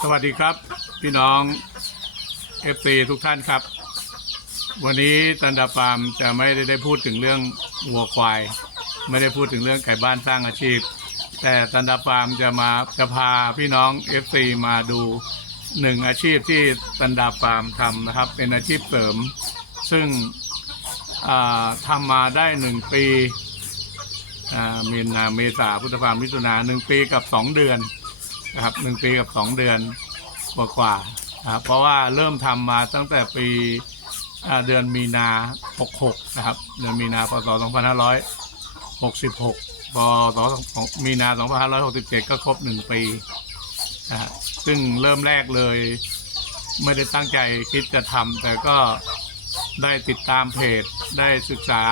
สวัสดีครับ พี่น้องเอฟซีทุกท่านครับ วันนี้ตันดาฟาร์มจะไม่ได้ได้พูดถึงเรื่องวัวควาย ไม่ได้พูดถึงเรื่องไก่บ้านสร้างอาชีพ แต่ตันดาฟาร์มจะมาจะพาพี่น้องเอฟซีมาดูหนึ่งอาชีพที่ตันดาฟาร์มทำนะครับ เป็นอาชีพเสริม ซึ่งทำมาได้หนึ่งปีมีนาเมษาพุทธภามิถุนาหนึ่งปีกับสองเดือน นะครับหนึ่งปีกับสองเดือนกว่ากว่านะครับเพราะว่าเริ่มทำมาตั้งแต่ปีเดือนมีนา 66 นะครับ เดือนมีนา พศ 2566 พศ มีนา 2567 ก็ครบ 1 ปีนะฮะซึ่งเริ่มแรกเลย ไม่ได้ตั้งใจคิดจะทำ แต่ก็ได้ติดตามเพจ ได้ศึกษา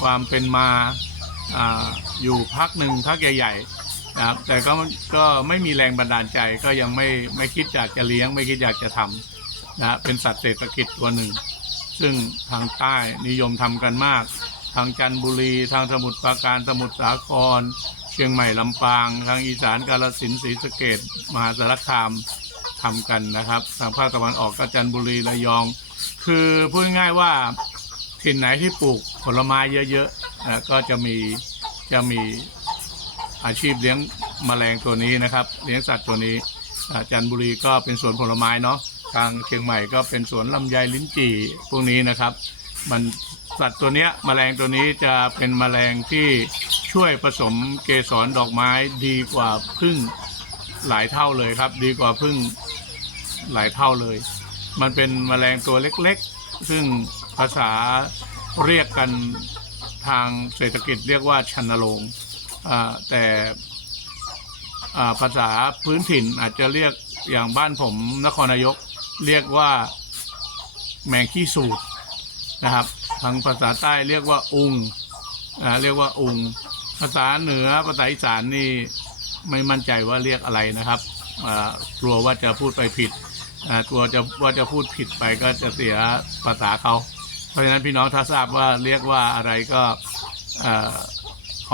ความเป็นมาอาอยู่พักหนึ่งพักใหญ่ ๆ นะครับแต่ก็ก็ไม่มีแรงบันดาลใจก็ยังไม่ไม่คิดอยากจะเลี้ยง ไม่คิดอยากจะทำนะเป็นสัตว์เศรษฐกิจตัวหนึ่ง ซึ่งทางใต้นิยมทำกันมาก ทางจันทบุรีทางสมุทรปราการสมุทรสาคร เชียงใหม่ลำปาง ทางอีสานกาฬสินศรีสะเกดมหาสารคามทำกันนะครับ ทางภาคตะวันออกก็จันทบุรีระยอง คือพูดง่ายว่าถิ่นไหนที่ปลูกผลไม้เยอะๆนะก็จะมีจะมี อาชีพเลี้ยงแมลงตัวนี้นะครับ เลี้ยงสัตว์ตัวนี้จันทบุรีก็เป็นสวนผลไม้เนาะทางเชียงใหม่ก็เป็นสวนลำไยลิ้นจี่พวกนี้นะครับ มันสัตว์ตัวเนี้ยแมลงตัวนี้จะเป็นแมลงที่ช่วยผสมเกสรดอกไม้ดีกว่าพึ่งหลายเท่าเลยครับ ดีกว่าพึ่งหลายเท่าเลย มันเป็นแมลงตัวเล็กๆ ซึ่งภาษาเรียกกันทางเศรษฐกิจเรียกว่าชันนโรง แต่ภาษาพื้นถิ่นอาจจะเรียกอย่างบ้านผมนครนายกเรียกว่าแมงขี้สูตรนะครับทางภาษาใต้เรียกว่าอุงอเรียกว่าอุง ภาษาเหนือภาษาอีสานนี่ไม่มั่นใจว่าเรียกอะไรนะครับกลัวว่าจะพูดไปผิดกลัวจะว่าจะพูดผิดไปก็จะเสียภาษาเขา เพราะฉะนั้นพี่น้องถ้าทราบว่าเรียกว่าอะไรก็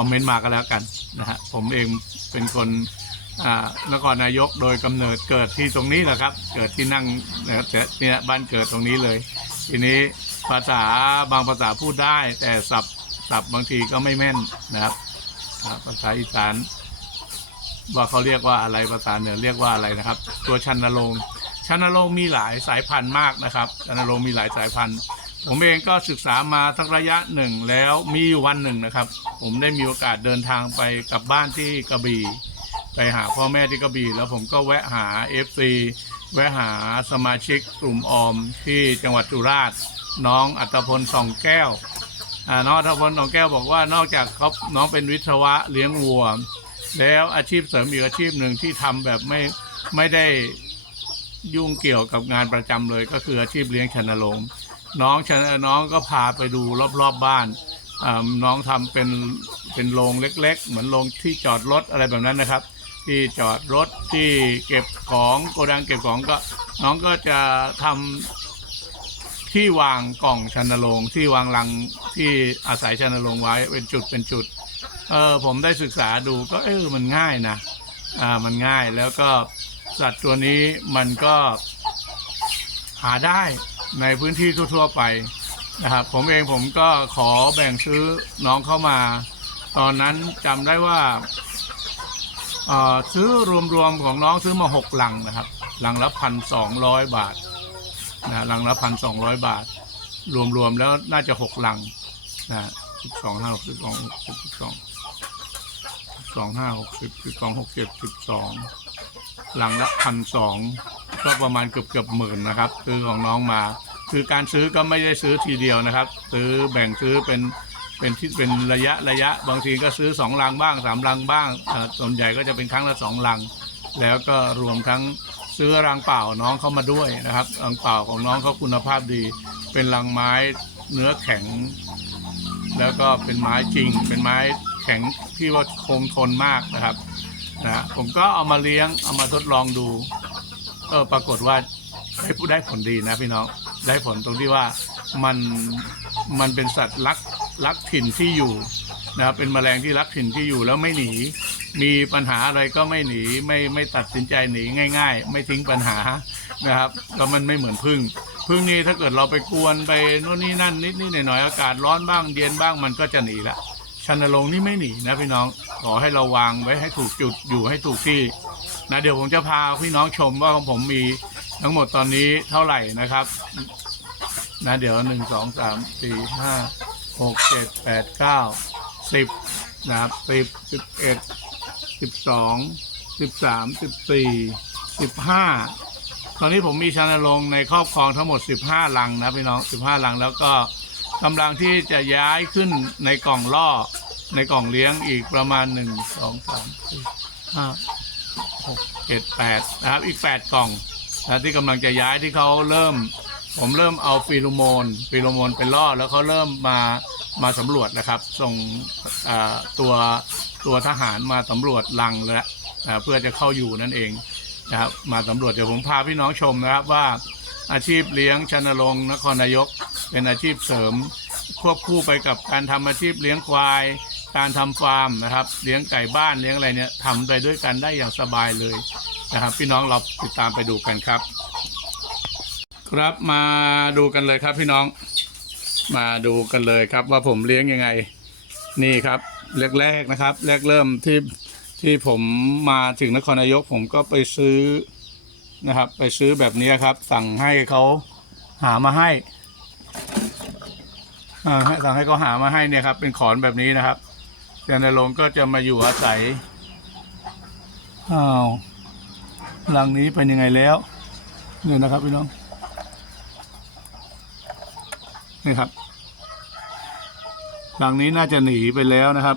อ่าคอมเมนต์มาก็แล้วกันนะฮะผมเองเป็นคนนครนายกโดยกำเนิดเกิดที่ตรงนี้แหละครับ เกิดที่นั่งนะครับเนี่ยบ้านเกิดตรงนี้เลย ทีนี้ภาษาบางภาษาพูดได้ แต่ศัพท์ศัพท์บางทีก็ไม่แม่นนะครับภาษาอีสานว่าเขาเรียกว่าอะไรภาษาเหนือเรียกว่าอะไรนะครับ ตัวชันนรงชันนรงมีหลายสายพันธุ์มากนะครับชันนรงมีหลายสายพันธุ์ ผมเองก็ศึกษามาสักระยะหนึ่งแล้วมีอยู่วันหนึ่งนะครับ ผมได้มีโอกาสเดินทางไปกลับบ้านที่กระบี่ไปหาพ่อแม่ที่กระบี่แล้วผมก็แวะหา FC แวะหาสมาชิกกลุ่มออมที่จังหวัดสุราษฎร์น้องอัตพลสองแก้วน้องอัตพลสองแก้วบอกว่านอกจากเขาน้องเป็นวิศวะเลี้ยงวัว แล้วอาชีพเสริมอีกอาชีพหนึ่งที่ทำแบบไม่ไม่ได้ยุ่งเกี่ยวกับงานประจำเลยก็คืออาชีพเลี้ยงชนโรง น้องชนน้องก็พาไปดูรอบๆบบ้านน้องทำเป็นเป็นโรงเล็ก ๆ เหมือนโรงที่จอดรถอะไรแบบนั้นนะครับ ที่จอดรถที่เก็บของโกดังเก็บของก็ น้องก็จะทำที่วางกล่องชันโรงที่วางลังที่อาศัยชันโรงไว้เป็นจุดเป็นจุดเออผมได้ศึกษาดูก็เออมันง่ายนะอ่ามันง่ายแล้วก็สัตว์ตัวนี้มันก็หาได้ ในพื้นที่ทั่วๆไปนะครับผมเองผมก็ขอแบ่งซื้อน้องเข้ามา ตอนนั้นจำได้ว่าซื้อรวมๆของน้องซื้อมาหกลังนะครับลังละพันสองร้อยบาทนะลังละพันสองร้อยบาท รวมๆแล้วน่าจะหกลังนะสิบสองห้าสิบสองสิบสองสองห้าหกสิบสิบสองหกเจ็ดสิบสองหลังละพันสอง ก็ประมาณเกือบเกือบหมื่นนะครับซื้อของน้องมา คือการซื้อก็ไม่ได้ซื้อทีเดียวนะครับ ซื้อแบ่งซื้อเป็นเป็นที่เป็นระยะระยะ บางทีก็ซื้อสองลังบ้างสามลังบ้างส่วนใหญ่ก็จะเป็นครั้งละสองลัง แล้วก็รวมทั้งซื้อรังเปล่าน้องเข้ามาด้วยนะครับรังเปล่าของน้องเขาคุณภาพดี เป็นรังไม้เนื้อแข็ง แล้วก็เป็นไม้จริง เป็นไม้แข็งที่ว่าคงทนมากนะครับนะผมก็เอามาเลี้ยงเอามาทดลองดู เออปรากฏว่าได้ได้ผลดีนะพี่น้องได้ผลตรงที่ว่ามันมันเป็นสัตว์รักรักถิ่นที่อยู่นะครับเป็นแมลงที่รักถิ่นที่อยู่แล้วไม่หนี มีปัญหาอะไรก็ไม่หนีไม่ไม่ตัดสินใจหนีง่าย ๆ ไม่ทิ้งปัญหานะครับก็มันไม่เหมือนพึ่งพึ่งนี่ถ้าเกิดเราไปกวนไปนู่นนี่นั่นนิดนิดหน่อยหน่อยอากาศร้อนบ้างเย็นบ้างมันก็จะหนีละชันลงนี่ไม่หนีนะพี่น้องขอให้เราวางไว้ให้ถูกจุดอยู่ให้ถูกที่ นะเดี๋ยวผมจะพาพี่น้องชมว่าของผมมีทั้งหมดตอนนี้เท่าไหร่นะครับ นะเดี๋ยวหนึ่งสองสามสี่ห้าหกเจ็ดแปดเก้าสิบนะครับสิบสิบเอ็ดสิบสองสิบสามสิบสี่สิบห้าตอนนี้ผมมีชานลงในครอบครองทั้งหมดสิบห้าลังนะพี่น้องสิบห้าลังแล้วก็กำลังที่จะย้ายขึ้นในกล่องล่อ ในกล่องเลี้ยงอีกประมาณหนึ่งสอ งสามสี่ห้าหกเจ็ดแปดนะครับอีกแปดกล่องนะที่กำลังจะย้ายที่เขาเริ่ม ผมเริ่มเอาฟีโรโมนฟีโรโมนเป็นล่อแล้วเขาเริ่มมามาสำรวจนะครับ ส่งตัวตัวทหารมาสำรวจรังแล้วเพื่อจะเข้าอยู่นั่นเองนะครับมาสำรวจเดี๋ยวผมพาพี่น้องชมนะครับว่าอาชีพเลี้ยงชนรงนครนายก เป็นอาชีพเสริมควบคู่ไปกับการทำอาชีพเลี้ยงควาย การทำฟาร์มนะครับ เลี้ยงไก่บ้านเลี้ยงอะไรเนี่ยทำไปด้วยกันได้อย่างสบายเลยนะครับ พี่น้องเราติดตามไปดูกันครับ ครับมาดูกันเลยครับพี่น้องมาดูกันเลยครับว่าผมเลี้ยงยังไง นี่ครับแรกๆนะครับ แรกเริ่มที่ที่ผมมาถึงนครนายกผมก็ไปซื้อนะครับ ไปซื้อแบบนี้ครับ สั่งให้เขาหามาให้อ่าสั่งให้เขาหามาให้เนี่ยครับ เป็นขอนแบบนี้นะครับ เจนลงค์ก็จะมาอยู่อาศัย อ้าวหลังนี้เป็นยังไงแล้วนี่นะครับพี่น้อง นี่ครับ หลังนี้น่าจะหนีไปแล้วนะครับ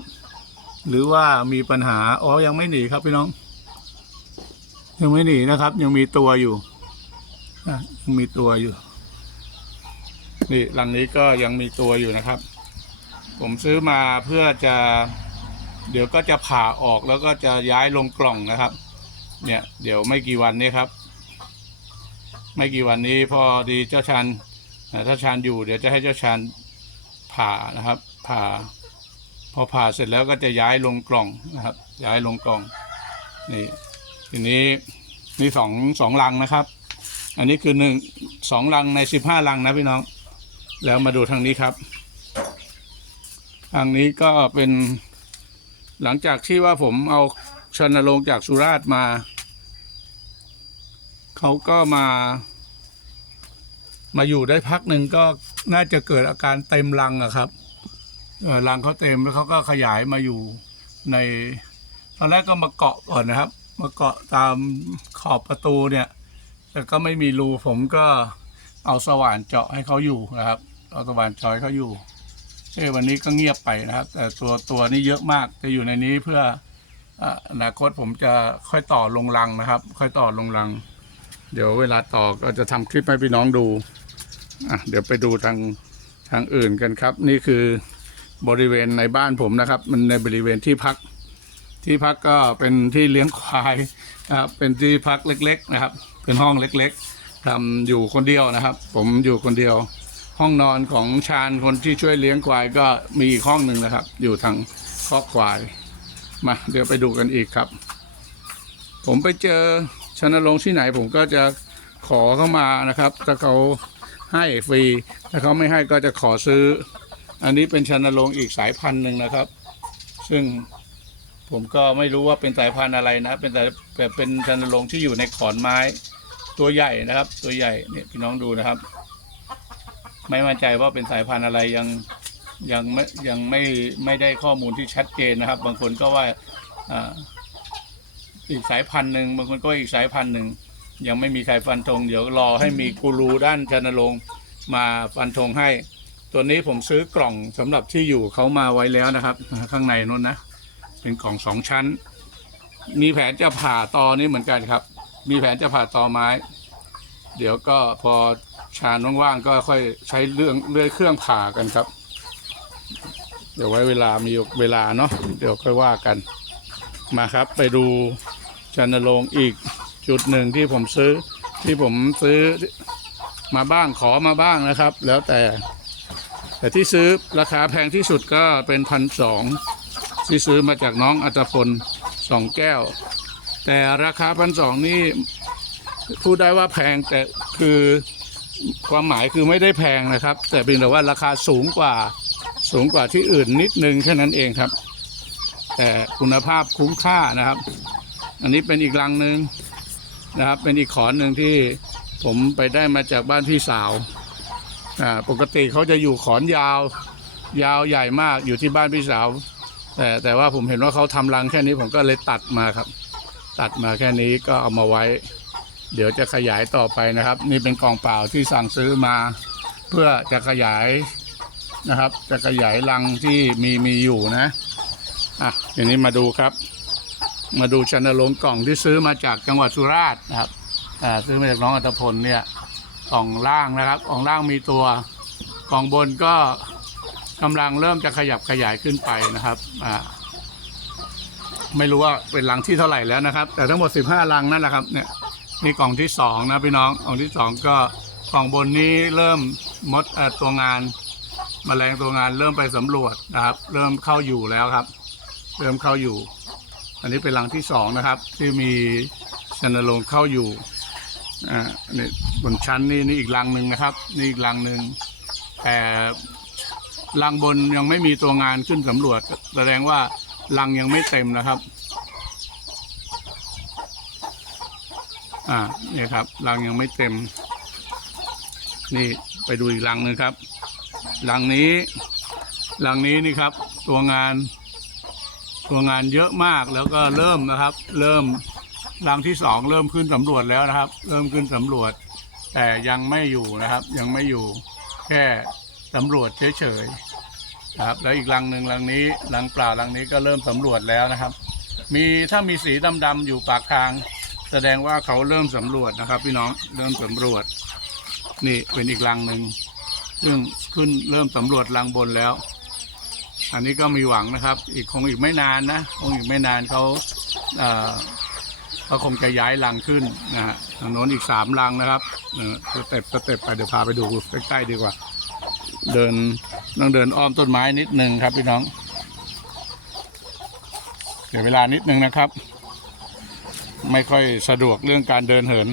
หรือว่ามีปัญหา อ๋อ ยังไม่หนีครับพี่น้อง ยังไม่หนีนะครับ ยังมีตัวอยู่ยังมีตัวอยู่ นี่หลังนี้ก็ยังมีตัวอยู่นะครับ ผมซื้อมาเพื่อจะ เดี๋ยวก็จะผ่าออกแล้วก็จะย้ายลงกล่องนะครับ เนี่ย เดี๋ยวไม่กี่วันนี้ครับ ไม่กี่วันนี้พอดีเจ้าชันถ้าชานอยู่เดี๋ยวจะให้เจ้าชานผ่านะครับ ผ่า พอผ่าเสร็จแล้วก็จะย้ายลงกล่องนะครับ ย้ายลงกล่อง นี่ทีนี้มีสองสองลังนะครับ อันนี้คือหนึ่งสองลังในสิบห้าลังนะพี่น้อง แล้วมาดูทางนี้ครับ ทางนี้ก็เป็นหลังจากที่ว่าผมเอาชนลงจากสุราษฎร์มา เขาก็มา มาอยู่ได้พักหนึ่งก็น่าจะเกิดอาการเต็มรังอะครับรังเขาเต็มแล้วเขาก็ขยายมาอยู่ในตอนแรกก็มาเกาะก่อนนะครับ มาเกาะตามขอบประตูเนี่ย แต่ก็ไม่มีรูผมก็เอาสว่านเจาะให้เขาอยู่นะครับ เอาสว่านจอยเขาอยู่ เอ้วันนี้ก็เงียบไปนะครับ แต่ตัวตัวนี้เยอะมากจะอยู่ในนี้เพื่ออนาคตผมจะค่อยต่อลงรังนะครับ ค่อยต่อลงรัง เดี๋ยวเวลาต่อก็จะทำคลิปให้พี่น้องดูอะเดี๋ยวไปดูทางทางอื่นกันครับ นี่คือบริเวณในบ้านผมนะครับ มันในบริเวณที่พัก ที่พักก็เป็นที่เลี้ยงควายนะครับเป็นที่พักเล็ก ๆ นะครับ เป็นห้องเล็ก ๆทำอยู่คนเดียวนะครับ ผมอยู่คนเดียว ห้องนอนของชาญคนที่ช่วยเลี้ยงควายก็มีอีกห้องหนึ่งนะครับ อยู่ทางคอกควายมาเดี๋ยวไปดูกันอีกครับ ผมไปเจอชนรงที่ไหนผมก็จะขอเข้ามานะครับ ถ้าเขาให้ฟรี ถ้าเขาไม่ให้ก็จะขอซื้อ อันนี้เป็นชนรงอีกสายพันธุ์หนึ่งนะครับ ซึ่งผมก็ไม่รู้ว่าเป็นสายพันธุ์อะไรนะ เป็นสายแบบเป็นชนรงที่อยู่ในขอนไม้ตัวใหญ่นะครับ ตัวใหญ่เนี่ยพี่น้องดูนะครับ ไม่มั่นใจว่าเป็นสายพันธุ์อะไรยังยังไม่ยังไม่ไม่ได้ข้อมูลที่ชัดเจนนะครับ บางคนก็ว่าอ,อีกสายพันธุ์หนึ่งบางคนก็อีกสายพันธุ์หนึ่งยังไม่มีใครฟันธงเดี๋ยวรอให้มีกูรูด้านชนรงมาฟันธงให้ ตัวนี้ผมซื้อกล่องสำหรับที่อยู่เขามาไว้แล้วนะครับ ข้างในนู้นนะเป็นกล่องสองชั้น มีแผนจะผ่าตอนี้เหมือนกันครับ มีแผนจะผ่าตอไม้ เดี๋ยวก็พอ ชาญว่างๆก็ค่อยใช้เรื่องเลื่อยเครื่องผ่ากันครับ เดี๋ยวไว้เวลามีเวลาเนาะเดี๋ยวค่อยว่ากัน มาครับไปดูชันรงอีกจุดหนึ่งที่ผมซื้อที่ผมซื้อมาบ้างขอมาบ้างนะครับ แล้วแต่ แต่ที่ซื้อราคาแพงที่สุดก็เป็นพันสองที่ซื้อมาจากน้องอัตพลสองแก้ว แต่ราคาพันสองนี่พูดได้ว่าแพงแต่คือ ความหมายคือไม่ได้แพงนะครับ แต่เพียงแต่ว่าราคาสูงกว่าสูงกว่าที่อื่นนิดนึงแค่นั้นเองครับ แต่คุณภาพคุ้มค่านะครับ อันนี้เป็นอีกลังหนึ่งนะครับ เป็นอีกขอนหนึ่งที่ผมไปได้มาจากบ้านพี่สาวอ่าปกติเขาจะอยู่ขอนยาว ยาวใหญ่มากอยู่ที่บ้านพี่สาว แต่แต่ว่าผมเห็นว่าเขาทำรังแค่นี้ผมก็เลยตัดมาครับ ตัดมาแค่นี้ก็เอามาไว้ เดี๋ยวจะขยายต่อไปนะครับ นี่เป็นกล่องเปล่าที่สั่งซื้อมา เพื่อจะขยายนะครับ จะขยายรังที่มีมีอยู่นะอะทีนี้มาดูครับ มาดูชันลงกล่องที่ซื้อมาจากจังหวัดสุราษฎร์นะครับอ่าซื้อมาจากน้องอัตพลเนี่ยกล่องล่างนะครับกล่องล่างมีตัวกล่องบนก็กำลังเริ่มจะขยับขยายขึ้นไปนะครับอ่าไม่รู้ว่าเป็นรังที่เท่าไหร่แล้วนะครับ แต่ทั้งหมด 15รังนั่นแหละครับเนี่ย นี่กล่องที่สองนะพี่น้องกล่องที่สองก็กล่องบนนี้เริ่มมดตัวงานแมลงตัวงานเริ่มไปสำรวจนะครับ เริ่มเข้าอยู่แล้วครับ เริ่มเข้าอยู่ อันนี้เป็นรังที่สองนะครับ ที่มีชนลงเข้าอยู่อ่านี่บนชั้นนี่นี่อีกรังหนึ่งนะครับ นี่อีกรังหนึ่งแต่รังบนยังไม่มีตัวงานขึ้นสำรวจ แสดงว่ารังยังไม่เต็มนะครับ อ่านี่ครับรังยังไม่เต็ม นี่ไปดูอีกรังหนึ่งครับหลังนี้หลังนี้นี่ครับ ตัวงาน ตัวงานเยอะมากแล้วก็เริ่มนะครับ เริ่มหลังที่สองเริ่มขึ้นสำรวจแล้วนะครับ เริ่มขึ้นสำรวจ แต่ยังไม่อยู่นะครับ ยังไม่อยู่แค่สำรวจเฉยๆนะครับ แล้วอีกหลังหนึ่งหลังนี้หลังเปล่าหลังนี้ก็เริ่มสำรวจแล้วนะครับ มีถ้ามีสีดำๆอยู่ปากทาง แสดงว่าเขาเริ่มสำรวจนะครับ พี่น้องเริ่มสำรวจ นี่เป็นอีกหลังหนึ่งซึ่งขึ้นเริ่มสำรวจรังบนแล้ว อันนี้ก็มีหวังนะครับ อีกคงอีกไม่นานนะคงอีกไม่นานเขาเอ่อเขาคงจะย้ายรังขึ้นนะฮะทางโน้นอีกสามรังนะครับเออสเต็ปสเต็ปไปเดี๋ยวพาไปดูใกล้ๆดีกว่า เดินต้องเดินอ้อมต้นไม้นิดนึงครับพี่น้องเดี๋ยวเวลานิดนึงนะครับ ไม่ค่อยสะดวกเรื่องการเดินเหิน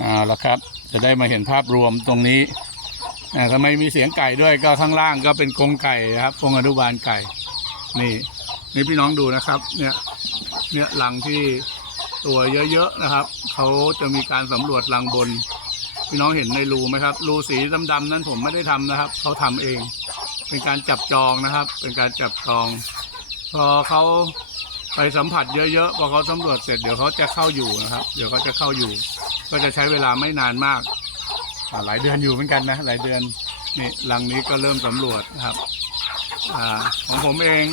อ่าแล้วครับ จะได้มาเห็นภาพรวมตรงนี้ทำไมมีเสียงไก่ด้วยก็ข้างล่างก็เป็นกรงไก่ครับกรงอนุบาลไก่ นี่นี่พี่น้องดูนะครับ เนี่ยเนี่ยรังที่ตัวเยอะๆนะครับเขาจะมีการสำรวจรังบน พี่น้องเห็นในรูไหมครับ รูสีดำๆนั้นผมไม่ได้ทำนะครับเขาทำเอง เป็นการจับจองนะครับ เป็นการจับจอง พอเขา ไปสัมผัสเยอะๆพอเขาสำรวจเสร็จเดี๋ยวเขาจะเข้าอยู่นะครับ เดี๋ยวเขาจะเข้าอยู่ ก็จะใช้เวลาไม่นานมาก หลายเดือนอยู่เหมือนกันนะหลายเดือนนี่รังนี้ก็เริ่มสำรวจนะครับอของผมเอง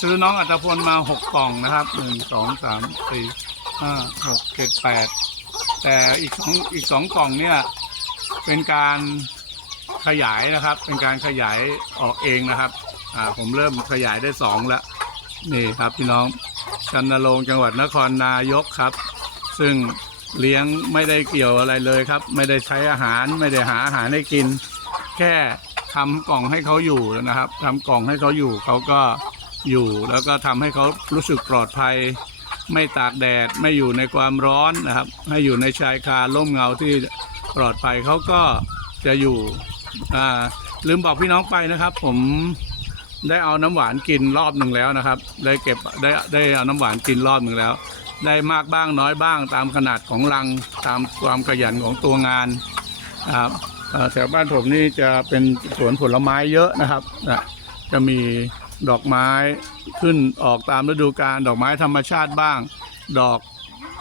ซื้อน้องอัตพลมาหกกล่องนะครับหนึ่งสองสามสี่ห้าหกเจ็ดแปดแต่อีกสองอีกสองกล่องเนี่ยเป็นการขยายนะครับ เป็นการขยายออกเองนะครับ อ่าผมเริ่มขยายได้สองแล้วนี่ครับพี่น้อง ชันนรงจังหวัดนครนายกครับ ซึ่งเลี้ยงไม่ได้เกี่ยวอะไรเลยครับ ไม่ได้ใช้อาหารไม่ได้หาอาหารให้กิน แค่ทำกล่องให้เขาอยู่นะครับทำกล่องให้เขาอยู่เขาก็อยู่แล้วก็ทำให้เขารู้สึกปลอดภัย ไม่ตากแดดไม่อยู่ในความร้อนนะครับ ให้อยู่ในชายคาร่มเงาที่ปลอดภัยเขาก็จะอยู่ลืมบอกพี่น้องไปนะครับ ผม ได้เอาน้ำหวานกินรอบหนึ่งแล้วนะครับ ได้เก็บได้ได้เอาน้ำหวานกินรอบหนึ่งแล้ว ได้มากบ้างน้อยบ้างตามขนาดของรังตามความขยันของตัวงานนะครับแถวบ้านผมนี่จะเป็นสวนผลไม้เยอะนะครับนะจะมีดอกไม้ขึ้นออกตามฤดูกาลดอกไม้ธรรมชาติบ้าง ดอก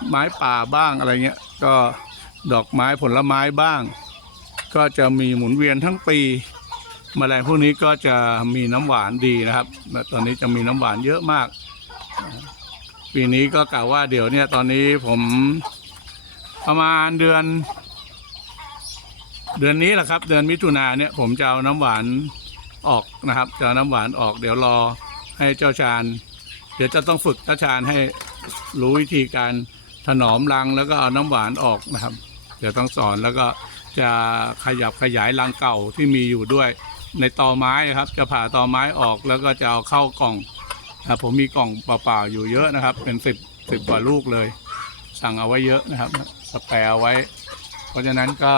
ไม้ป่าบ้างอะไรเงี้ยก็ดอกไม้ผลไม้บ้าง ก็จะมีหมุนเวียนทั้งปี แมลงพวกนี้ก็จะมีน้ำหวานดีนะครับ ตอนนี้จะมีน้ำหวานเยอะมาก ปีนี้ก็กล่าวว่าเดี๋ยวเนี่ยตอนนี้ผมประมาณเดือน เดือนนี้แหละครับ เดือนมิถุนาเนี่ยผมจะเอาน้ำหวานออกนะครับ จะเอาน้ำหวานออกเดี๋ยวรอให้เจ้าชาญ เดี๋ยวจะต้องฝึกเจ้าชาญให้รู้วิธีการถนอมรังแล้วก็เอาน้ำหวานออกนะครับ เดี๋ยวต้องสอนแล้วก็จะขยับขยายรังเก่าที่มีอยู่ด้วย ในตอไม้ครับ จะผ่าตอไม้ออกแล้วก็จะเอาเข้ากล่องอ่าผมมีกล่องเปล่าๆอยู่เยอะนะครับ เป็นสิบสิบกว่าลูกเลย สั่งเอาไว้เยอะนะครับสแปรเอาไว้ เพราะฉะนั้นก็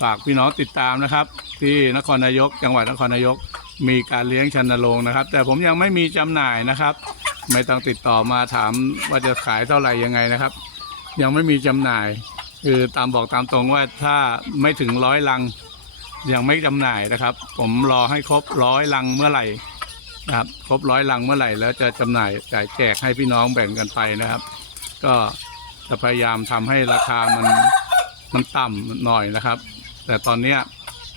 ฝากพี่น้องติดตามนะครับ ที่นครนายก จังหวัดนครนายกมีการเลี้ยงชันโรงนะครับ แต่ผมยังไม่มีจำหน่ายนะครับ ไม่ต้องติดต่อมาถามว่าจะขายเท่าไหร่ยังไงนะครับ ยังไม่มีจำหน่าย คือตามบอกตามตรงว่าถ้าไม่ถึงร้อยลัง ยังไม่จำหน่ายนะครับ ผมรอให้ครบร้อยลังเมื่อไหร่นะครับ ครบร้อยลังเมื่อไหร่แล้วจะจำหน่ายจ่ายแจกให้พี่น้องแบ่งกันไปนะครับ ก็จะพยายามทำให้ราคามันมันต่ำหน่อยนะครับ แต่ตอนเนี้ย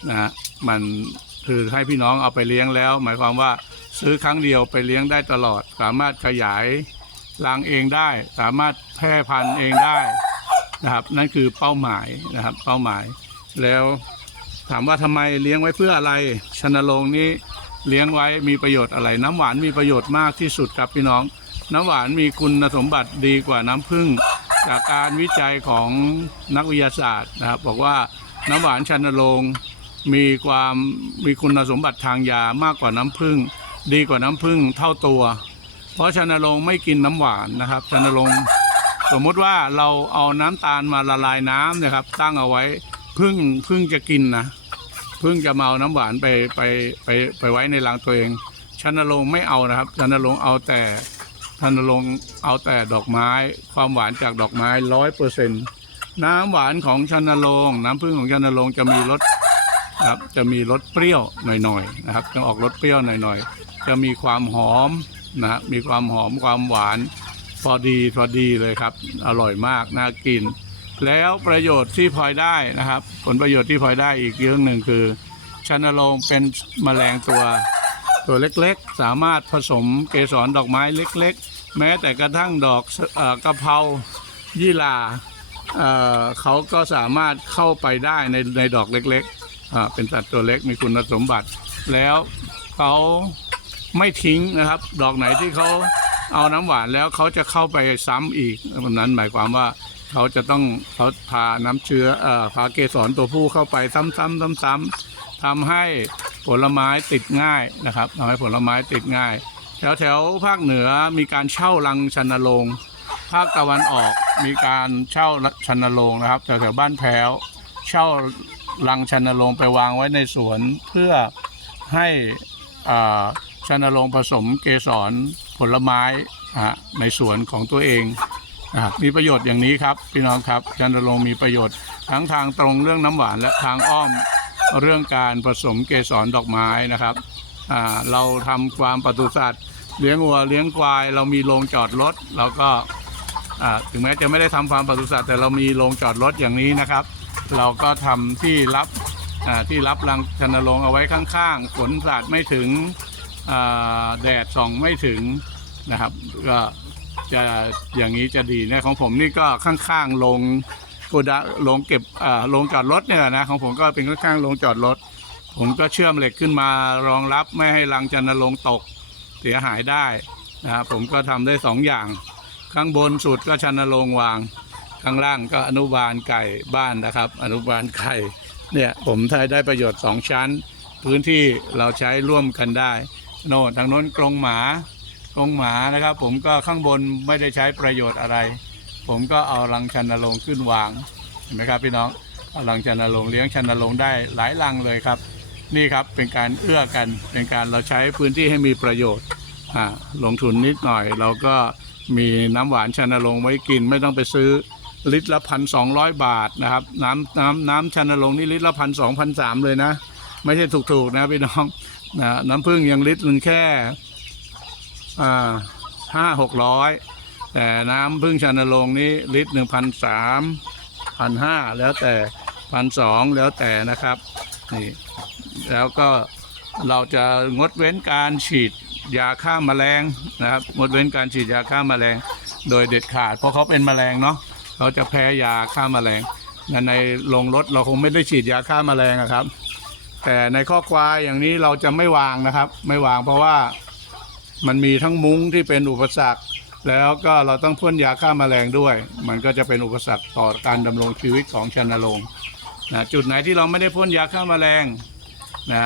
นะฮะมันคือให้พี่น้องเอาไปเลี้ยงแล้ว หมายความว่าซื้อครั้งเดียวไปเลี้ยงได้ตลอด สามารถขยายรังเองได้ สามารถแพร่พันธุ์เองได้นะครับ นั่นคือเป้าหมายนะครับ เป้าหมายแล้ว ถามว่าทำไมเลี้ยงไว้เพื่ออะไรชนโรงนี้เลี้ยงไว้มีประโยชน์อะไร น้ำหวานมีประโยชน์มากที่สุดครับพี่น้อง น้ำหวานมีคุณสมบัติดีกว่าน้ำผึ้งจากการวิจัยของนักวิทยาศาสตร์นะครับบอกว่าน้ำหวานชนโรงมีความมีคุณสมบัติทางยามากกว่าน้ำผึ้งดีกว่าน้ำผึ้งเท่าตัว เพราะชนโรงไม่กินน้ำหวานนะครับชนโรงสมมติว่าเราเอาน้ำตาลมาละลายน้ำนะครับตั้งเอาไว้พึ่งพึ่งจะกินนะ พึ่งจะมาเอาน้ำหวานไปไปไปไปไว้ในรังตัวเองชันโรงไม่เอานะครับชันโรงเอาแต่ท่านลงเอาแต่ดอกไม้ ความหวานจากดอกไม้ร้อยเปอร์เซ็นต์น้ำหวานของชันนรงน้ำผึ้งของชันนรงจะมีรสครับจะมีรสเปรี้ยวหน่อยๆนะครับจะออกรสเปรี้ยวหน่อยๆ จะมีความหอมนะมีความหอมความหวานพอดีพอดีเลยครับ อร่อยมากน่ากิน แล้วประโยชน์ที่พลอยได้นะครับ ผลประโยชน์ที่พลอยได้อีกเรื่องหนึ่งคือชันนรงเป็นแมลงตัวตัวเล็กๆ สามารถผสมเกสรดอกไม้เล็ก ๆ แม้แต่กระทั่งดอกเอ่อกะเพรายี่หร่าเเขาก็สามารถเข้าไปได้ในในดอกเล็กๆเป็นสัตว์ตัวเล็กมีคุณสมบัติ แล้วเขาไม่ทิ้งนะครับ ดอกไหนที่เขาเอาน้ำหวานแล้วเขาจะเข้าไปซ้ำอีกแบบนั้นหมายความว่า เขาจะต้องเขาพาน้ำเชื้อเอ่อพาเกสรตัวผู้เข้าไปซ้ำๆซ้ำๆทำให้ผลไม้ติดง่ายนะครับทำให้ผลไม้ติดง่าย แถวแถวภาคเหนือมีการเช่ารังชันโรงภาคตะวันออกมีการเช่าชันโรงนะครับแถวแถวบ้านแพ้ว เช่ารังชันโรงไปวางไว้ในสวนเพื่อให้อ่าชันโรงผสมเกสรผลไม้อะในสวนของตัวเอง นะมีประโยชน์อย่างนี้ครับ พี่น้องครับชันโรงมีประโยชน์ทั้งทางตรงเรื่องน้ำหวานและทางอ้อมเรื่องการผสมเกสรดอกไม้นะครับอ่าเราทำความปศุสัตว์เลี้ยงวัวเลี้ยงควาย เรามีโรงจอดรถเราก็อ่าถึงแม้จะไม่ได้ทำฟาร์มปศุสัตว์แต่เรามีโรงจอดรถอย่างนี้นะครับ เราก็ทำที่รับอ่าที่รับรังชนโรงเอาไว้ข้างๆฝนสาดไม่ถึงอ่าแดดส่องไม่ถึงนะครับก็ จะอย่างนี้จะดีนะของผมนี่ก็ข้างๆโรงโกดะโรงเก็บอ่าโรงจอดรถเนี่ยนะของผมก็เป็นข้างๆโรงจอดรถ ผมก็เชื่อมเหล็กขึ้นมารองรับไม่ให้รังจันทรงตกเสียหายได้นะครับผมก็ทำได้สองอย่าง ข้างบนสุดก็ชันโรงวาง ข้างล่างก็อนุบาลไก่บ้านนะครับ อนุบาลไก่เนี่ยผมได้ได้ประโยชน์สองชั้น พื้นที่เราใช้ร่วมกันได้ โน่ทางโน้นกรงหมา กรงหมานะครับ ผมก็ข้างบนไม่ได้ใช้ประโยชน์อะไร ผมก็เอารังชันโรงขึ้นวางเห็นไหมครับพี่น้องเอารังชันโรงเลี้ยงชันโรงได้หลายรังเลยครับ นี่ครับเป็นการเอื้อกันเป็นการเราใช้พื้นที่ให้มีประโยชน์ลงทุนนิดหน่อย เราก็มีน้ำหวานชันโรงไว้กินไม่ต้องไปซื้อลิตรละพันสองร้อยบาทนะครับน้ำน้ำน้ำชันโรงนี่ลิตรละพันสองพันสามเลยนะ ไม่ใช่ถูกๆนะพี่น้องนะน้ำผึ้งยังลิตรหนึ่งแค่ ห้าหกร้อยแต่น้ำผึ้งชันโรงนี้ลิตรหนึ่งพันสามพันห้าแล้วแต่พันสองแล้วแต่นะครับนี่แล้วก็เราจะงดเว้นการฉีดยาฆ่าแมลงนะครับงดเว้นการฉีดยาฆ่าแมลงโดยเด็ดขาด เพราะเขาเป็นแมลงเนาะเขาจะแพ้ยาฆ่าแมลงในในโรงรถเราคงไม่ได้ฉีดยาฆ่าแมลงอะครับ แต่ในข้อควายอย่างนี้เราจะไม่วางนะครับ ไม่วางเพราะว่า มันมีทั้งมุ้งที่เป็นอุปสรรค แล้วก็เราต้องพ่นยาฆ่าแมลงด้วย มันก็จะเป็นอุปสรรคต่อการดำรงชีวิตของชนโรงนะจุดไหนที่เราไม่ได้พ่นยาฆ่าแมลงนะ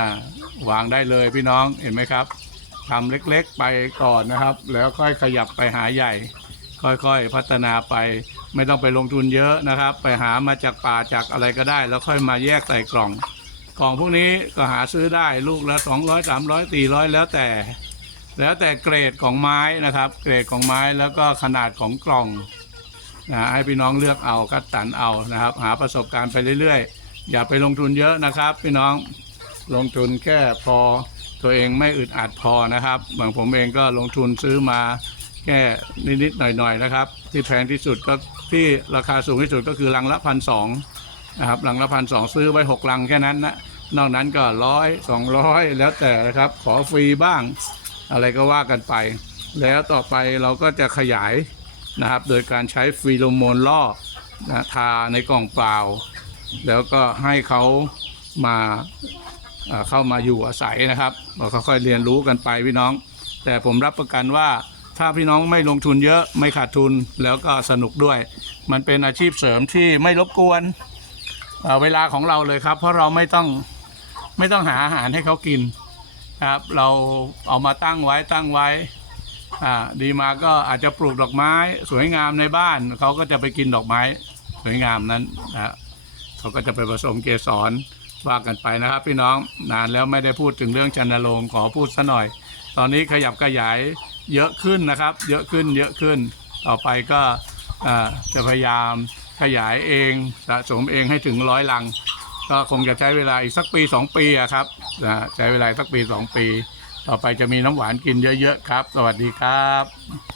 วางได้เลยพี่น้องเห็นไหมครับทำเล็กๆไปก่อนนะครับ แล้วค่อยขยับไปหาใหญ่ ค่อยๆพัฒนาไป ไม่ต้องไปลงทุนเยอะนะครับ ไปหามาจากป่าจากอะไรก็ได้ แล้วค่อยมาแยกใส่กล่องกล่องพวกนี้ก็หาซื้อได้ลูกละ200 300 400 แล้วแต่ แล้วแต่เกรดของไม้นะครับ เกรดของไม้แล้วก็ขนาดของกล่องนะให้พี่น้องเลือกเอาคัดสรรเอานะครับ หาประสบการณ์ไปเรื่อยๆ อย่าไปลงทุนเยอะนะครับ พี่น้องลงทุนแค่พอตัวเองไม่อึดอัดพอนะครับบางผมเองก็ลงทุนซื้อมาแค่นิดๆหน่อยๆนะครับ ที่แพงที่สุดก็ที่ราคาสูงที่สุดก็คือลังละพันสองนะครับลังละพันสองซื้อไว้หกลังแค่นั้นนะนอกนั้นก็ร้อยสองร้อยแล้วแต่นะครับ ขอฟรีบ้าง อะไรก็ว่ากันไป แล้วต่อไปเราก็จะขยายนะครับ โดยการใช้ฟีโรโมนล่อนะทาในกล่องเปล่า แล้วก็ให้เขามาเข้ามาอยู่อาศัยนะครับเราค่อยๆเรียนรู้กันไปพี่น้อง แต่ผมรับประกันว่าถ้าพี่น้องไม่ลงทุนเยอะไม่ขาดทุนแล้วก็สนุกด้วย มันเป็นอาชีพเสริมที่ไม่รบกวนเเวลาของเราเลยครับ เพราะเราไม่ต้องไม่ต้องหาอาหารให้เขากิน ครับ เราเอามาตั้งไว้ตั้งไว้อ่าดีมาก็อาจจะปลูกดอกไม้ สวยงามในบ้านเขาก็จะไปกินดอกไม้สวยงามนั้นนะเขาก็จะไปผสมเกสรว่ากันไปนะครับ พี่น้องนานแล้วไม่ได้พูดถึงเรื่องชันนโรงขอพูดซะหน่อย ตอนนี้ขยับขยายเยอะขึ้นนะครับ เยอะขึ้นเยอะขึ้น ต่อไปก็จะพยายามขยายเองสะสมเองให้ถึงร้อยลัง ก็คงจะใช้เวลาอีกสักปีสองปีอะครับนะใช้เวลาสักปีสองปี ต่อไปจะมีน้ำหวานกินเยอะๆครับ สวัสดีครับ